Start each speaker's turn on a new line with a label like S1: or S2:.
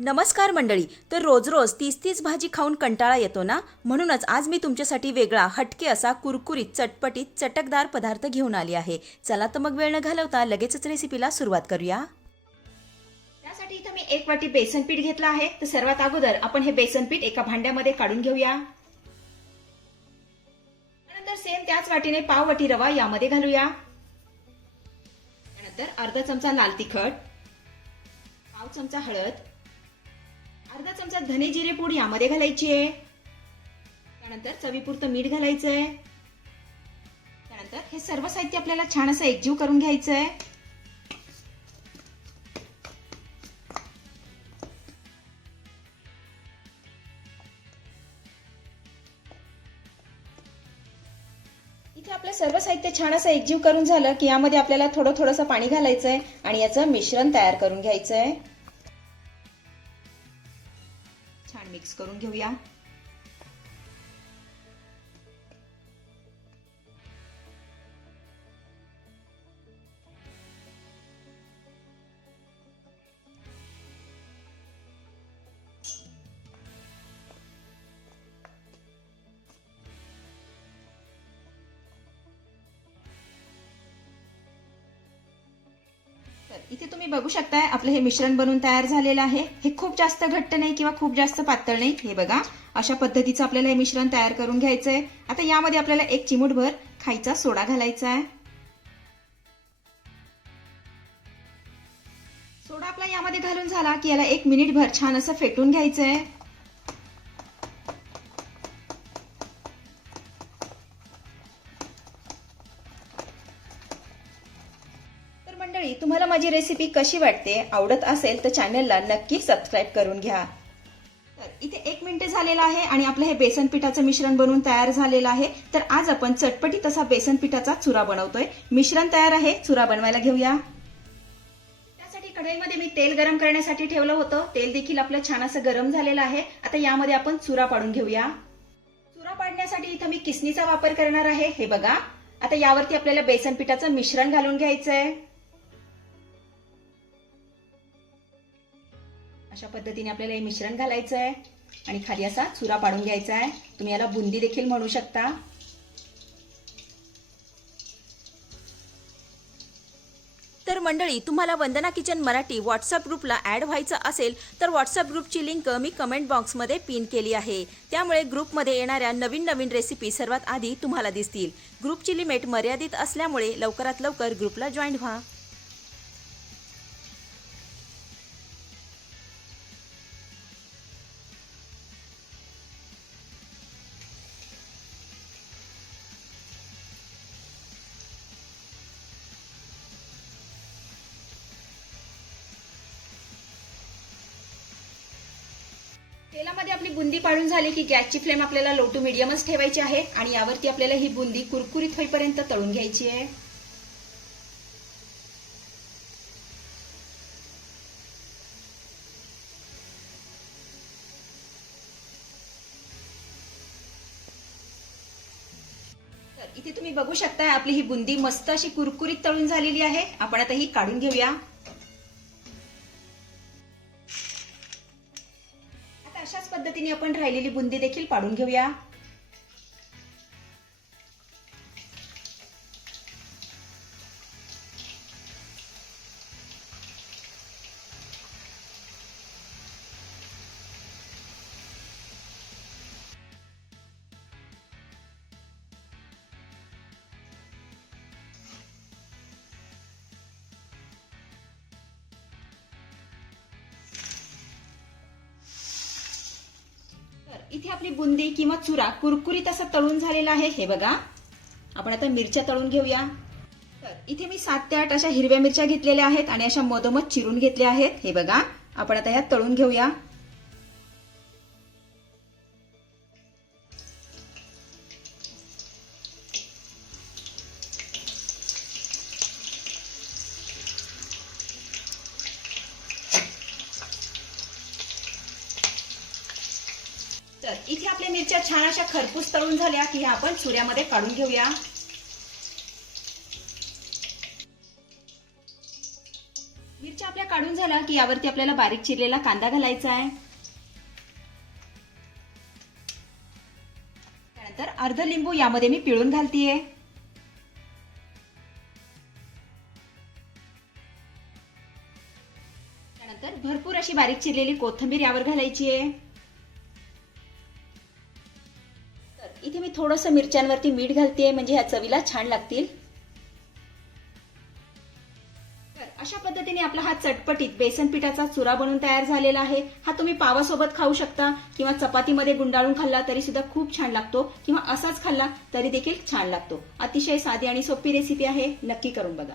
S1: नमस्कार मंडळी तर रोज रोज तीस तीस भाजी खाऊन कंटाळा येतो ना? म्हणूनच आज मी तुमच्यासाठी वेगळा हटके असा कुरकुरीत चटपटीत चटकदार पदार्थ घेऊन आली आहे. चला तर मग वेळ न घालवता लगेचच रेसिपीला सुरुवात करूया. त्यासाठी इथं मी एक वाटी बेसन पीठ घेतलं आहे. तर सर्वात अगोदर आपण हे बेसन पीठ एका भांड्यामध्ये काढून घेऊया. त्यानंतर सेम त्याच वाटीने पाव वाटी रवा यामध्ये घालूया. त्यानंतर अर्धा चमचा लाल तिखट पाव चमचा हळद अर्धा चमचा धने जिरे पूड यामध्ये घालायची आहे. त्यानंतर चवीपुरतं मीठ घालायचं आहे. त्यानंतर हे सर्व साहित्य आपल्याला छान असं एकजीव करून घ्यायचं आहे. इथे आपलं सर्व साहित्य छान असं एकजीव करून झालं की यामध्ये आपल्याला थोडं थोडंसं पाणी घालायचं आहे आणि याचं मिश्रण तयार करून घ्यायचं आहे छान मिक्स करून घेऊया. इथे तुम्ही बघू शकताय आपलं हे मिश्रण बनून तयार झालेलं आहे. हे खूप जास्त घट्ट नाही किंवा खूप जास्त पातळ नाही हे बघा. अशा पद्धतीचं आपल्याला हे मिश्रण तयार करून घ्यायचं आहे आता यामध्ये आपल्याला एक चिमूटभर खायचा सोडा घालायचा आहे सोडा आपला यामध्ये घालून झाला की याला एक मिनिटभर छान असं फेटून घ्यायचं आहे तुम्हाला माझी रेसिपी कशी वाटते? आवडत असेल तर चॅनलला नक्की सबस्क्राईब करून घ्या. तर इथे एक मिनिट झालेलं आहे आणि आपलं हे बेसन पिठाचं मिश्रण बनवून तयार झालेलं आहे. तर आज आपण चटपटी तसा बेसन पिठाचा चुरा बनवतोय. मिश्रण तयार आहे. चुरा बनवायला घेऊया. त्यासाठी कढईमध्ये मी तेल गरम करण्यासाठी ठेवलं होतं. तेल देखील आपलं छान असं गरम झालेलं आहे. आता यामध्ये आपण चुरा पाडून घेऊया. चुरा पाडण्यासाठी इथं मी किसनीचा वापर करणार आहे. हे बघा. आता यावरती आपल्याला बेसन पिठाचं मिश्रण घालून घ्यायचंय. अशा पद्धतीने आपल्याला हे मिश्रण घालायचं आहे आणि खाली असा चुरा पाडून घ्यायचा आहे तुम्ही याला बुंदी देखील म्हणू शकता. तर मंडळी तुम्हाला वंदना किचन मराठी व्हॉट्सअप ग्रुपला ॲड व्हायचं असेल तर व्हॉट्सअप ग्रुपची लिंक मी कमेंट बॉक्समध्ये पिन केली आहे. त्यामुळे ग्रुपमध्ये येणाऱ्या नवीन नवीन रेसिपी सर्वात आधी तुम्हाला दिसतील. ग्रुपची लिमिट मर्यादित असल्यामुळे लवकरात लवकर ग्रुपला जॉईन व्हा. तेलामध्ये आपली बुंदी पाडून झाली की गॅसची फ्लेम आपल्याला लो टू मिडियमच ठेवायची आहे आणि यावरती आपल्याला ही बुंदी कुरकुरीत होईपर्यंत तळून घ्यायची आहे. तर इथे तुम्ही बघू शकताय आपली ही बुंदी मस्त अशी कुरकुरीत तळून झालेली आहे. आपण आता ही काढून घेऊया. पद्धतीने आपण राहिलेली बुंदी देखील पाडून घेऊया. इथे आपली बुंदी किंवा चुरा कुरकुरीत असा तळून झालेला आहे हे बघा. आपण आता मिरच्या तळून घेऊया. तर इथे मी सात ते आठ अशा हिरव्या मिरच्या घेतलेल्या आहेत आणि अशा मधोमध चिरून घेतल्या आहेत हे बघा. आपण आता ह्या तळून घेऊया. तर इथे आपल्या मिरच्या छान अशा खरपूस तळून झाल्या की ह्या आपण चुऱ्यामध्ये काढून घेऊया. मिरच्या आपल्या काढून झाल्या की यावरती आपल्याला बारीक चिरलेला कांदा घालायचा आहे. त्यानंतर अर्ध लिंबू यामध्ये मी पिळून घालतीये. त्यानंतर भरपूर अशी बारीक चिरलेली कोथिंबीर यावर घालायची आहे. इथे मी थोडंसं मिरच्यांवरती मीठ घालते म्हणजे ह्या चवीला छान लागतील. तर अशा पद्धतीने आपला हा चटपटीत बेसन पिठाचा चुरा बनून तयार झालेला आहे. हा तुम्ही पावासोबत खाऊ शकता किंवा चपातीमध्ये गुंडाळून खाल्ला तरी सुद्धा खूप छान लागतो किंवा असाच खाल्ला तरी देखील छान लागतो. अतिशय साधी आणि सोपी रेसिपी आहे. नक्की करून बघा.